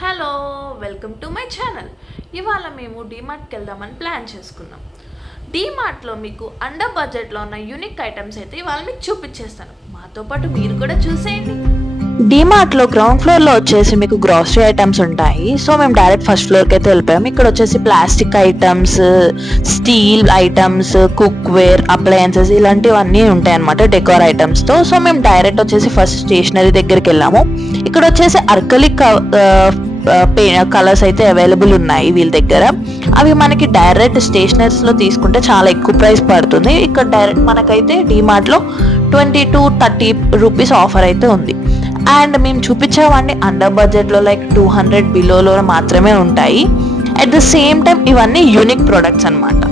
Hello, welcome to my channel. ఇవాళ మేము డీమార్ట్కి వెళ్దామని ప్లాన్ చేసుకున్నాం. డీమార్ట్లో మీకు అండర్ బడ్జెట్లో ఉన్న యూనిక్ ఐటమ్స్ అయితే ఇవాళ మీకు చూపించేస్తాను. మాతో పాటు మీరు కూడా చూసేయండి. డీమార్ట్లో గ్రౌండ్ ఫ్లోర్లో వచ్చేసి మీకు గ్రాసరీ ఐటమ్స్ ఉంటాయి. సో మేము డైరెక్ట్ ఫస్ట్ ఫ్లోర్కి అయితే వెళ్ళిపోయాము. ఇక్కడ వచ్చేసి plastic items, steel items, cookware, appliances ఇలాంటివన్నీ ఉంటాయి అనమాట డెకోర్ ఐటమ్స్తో. సో మేము డైరెక్ట్ వచ్చేసి ఫస్ట్ స్టేషనరీ దగ్గరికి వెళ్ళాము. ఇక్కడ వచ్చేసి అర్కలిక్ కలర్స్ అయితే అవైలబుల్ ఉన్నాయి వీళ్ళ దగ్గర. అవి మనకి డైరెక్ట్ స్టేషనరీస్లో తీసుకుంటే చాలా ఎక్కువ ప్రైస్ పడుతుంది. ఇక్కడ డైరెక్ట్ మనకైతే డీమార్ట్లో 20 to 30 రూపీస్ ఆఫర్ అయితే ఉంది. అండ్ మేము చూపించేవన్నీ అండర్ బడ్జెట్లో లైక్ 200 బిలోలో మాత్రమే ఉంటాయి. అట్ ద సేమ్ టైం ఇవన్నీ యూనిక్ ప్రొడక్ట్స్ అనమాట.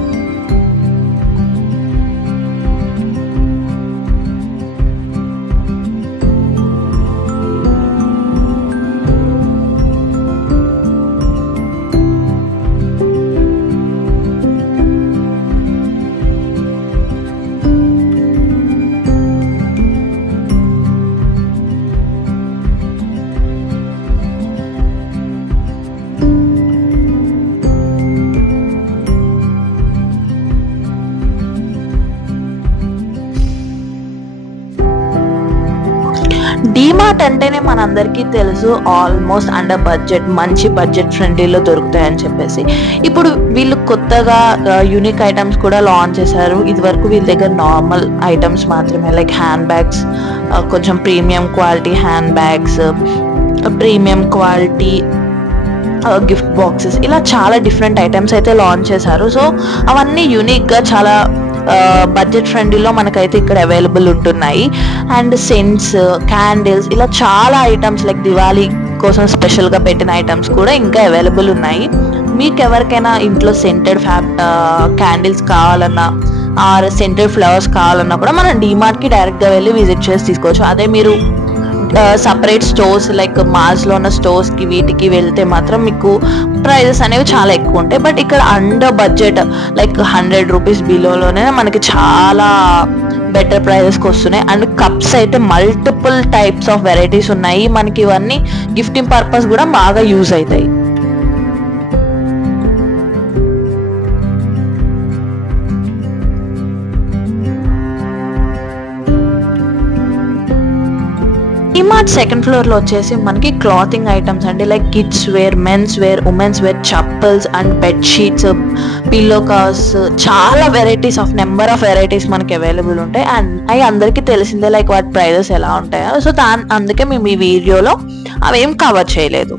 డీమార్ట్ అంటేనే మనందరికీ తెలుసు ఆల్మోస్ట్ అండర్ బడ్జెట్, మంచి బడ్జెట్ ఫ్రెండ్లీలో దొరుకుతాయని చెప్పేసి. ఇప్పుడు వీళ్ళు కొత్తగా యూనిక్ ఐటమ్స్ కూడా లాంచ్ చేశారు. ఇదివరకు వీళ్ళ దగ్గర నార్మల్ ఐటమ్స్ మాత్రమే, లైక్ హ్యాండ్ బ్యాగ్స్, కొంచెం premium quality hand bags, premium quality gift boxes, ఇలా చాలా డిఫరెంట్ ఐటమ్స్ అయితే లాంచ్ చేశారు. సో అవన్నీ యూనిక్గా చాలా బడ్జెట్ ఫ్రెండ్లీలో మనకైతే ఇక్కడ అవైలబుల్ ఉంటున్నాయి. అండ్ సెంట్స్, క్యాండిల్స్, ఇలా చాలా ఐటమ్స్ లైక్ దివాళీ కోసం స్పెషల్గా పెట్టిన ఐటమ్స్ కూడా ఇంకా అవైలబుల్ ఉన్నాయి. మీకు ఎవరికైనా ఇంట్లో సెంటెడ్ క్యాండిల్స్ కావాలన్నా ఆర్ సెంటెడ్ ఫ్లవర్స్ కావాలన్నా కూడా మనం డీమార్ట్కి డైరెక్ట్గా వెళ్ళి విజిట్ చేసి తీసుకోవచ్చు. అదే మీరు సపరేట్ స్టోర్స్ లైక్ మాల్స్లో ఉన్న స్టోర్స్కి వీటికి వెళ్తే మాత్రం మీకు ప్రైజెస్ అనేవి చాలా ఎక్కువ ఉంటాయి. బట్ ఇక్కడ అండర్ బడ్జెట్ లైక్ 100 రూపీస్ బిలోలోనే మనకి చాలా బెటర్ ప్రైజెస్కి వస్తున్నాయి. అండ్ కప్స్ అయితే మల్టిపుల్ టైప్స్ ఆఫ్ వెరైటీస్ ఉన్నాయి. మనకి ఇవన్నీ గిఫ్టింగ్ పర్పస్ కూడా బాగా యూజ్ అవుతాయి. డీమార్ట్ సెకండ్ ఫ్లోర్లో వచ్చేసి మనకి క్లాతింగ్ ఐటమ్స్ అండి, like kids wear, men's wear, women's wear, chappals and bedsheets, pillow covers, చాలా varieties of number of varieties మనకి అవైలబుల్ ఉంటాయి. అండ్ అవి అందరికీ తెలిసిందే లైక్ వాటి ప్రైజెస్ ఎలా ఉంటాయో. సో అందుకే మేము ఈ వీడియోలో అవేం కవర్ చేయలేదు.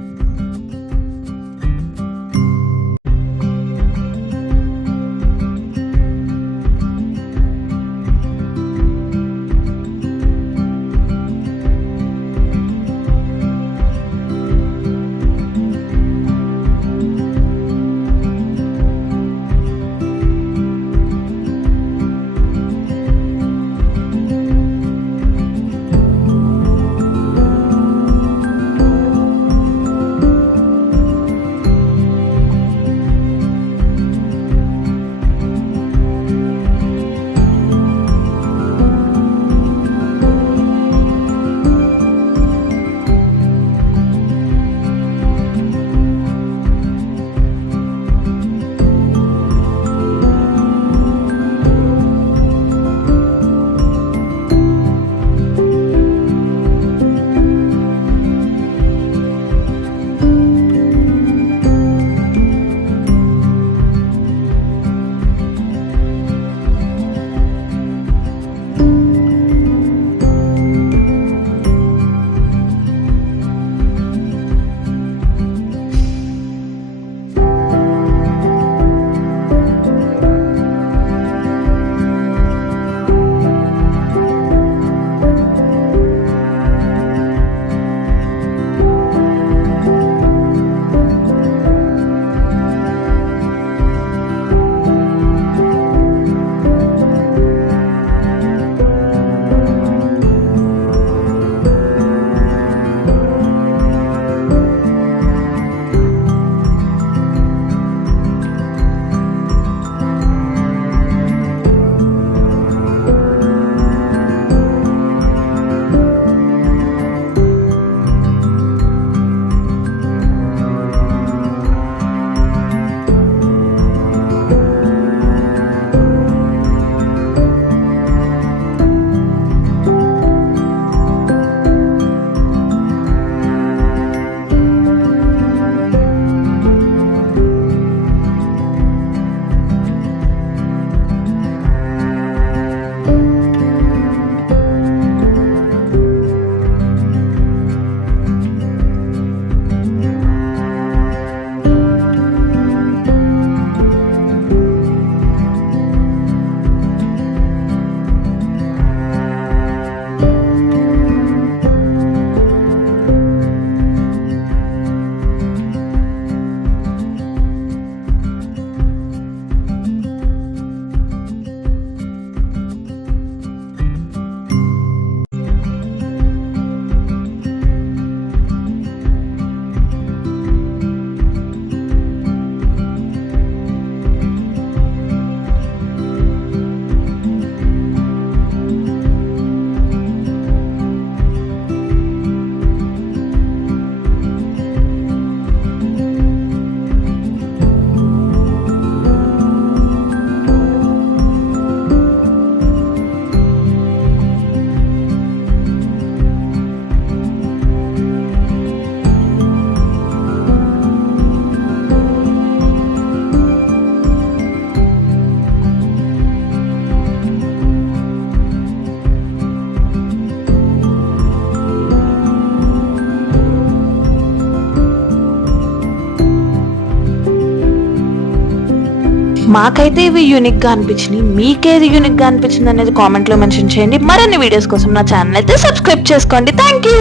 మాకైతే ఇవి యూనిక్ గా అనిపించినాయి. మీకేది యూనిక్ గా అనిపించింది అనేది కామెంట్ లో మెన్షన్ చేయండి. మరిన్ని వీడియోస్ కోసం నా ఛానల్ అయితే సబ్స్క్రైబ్ చేసుకోండి. Thank you.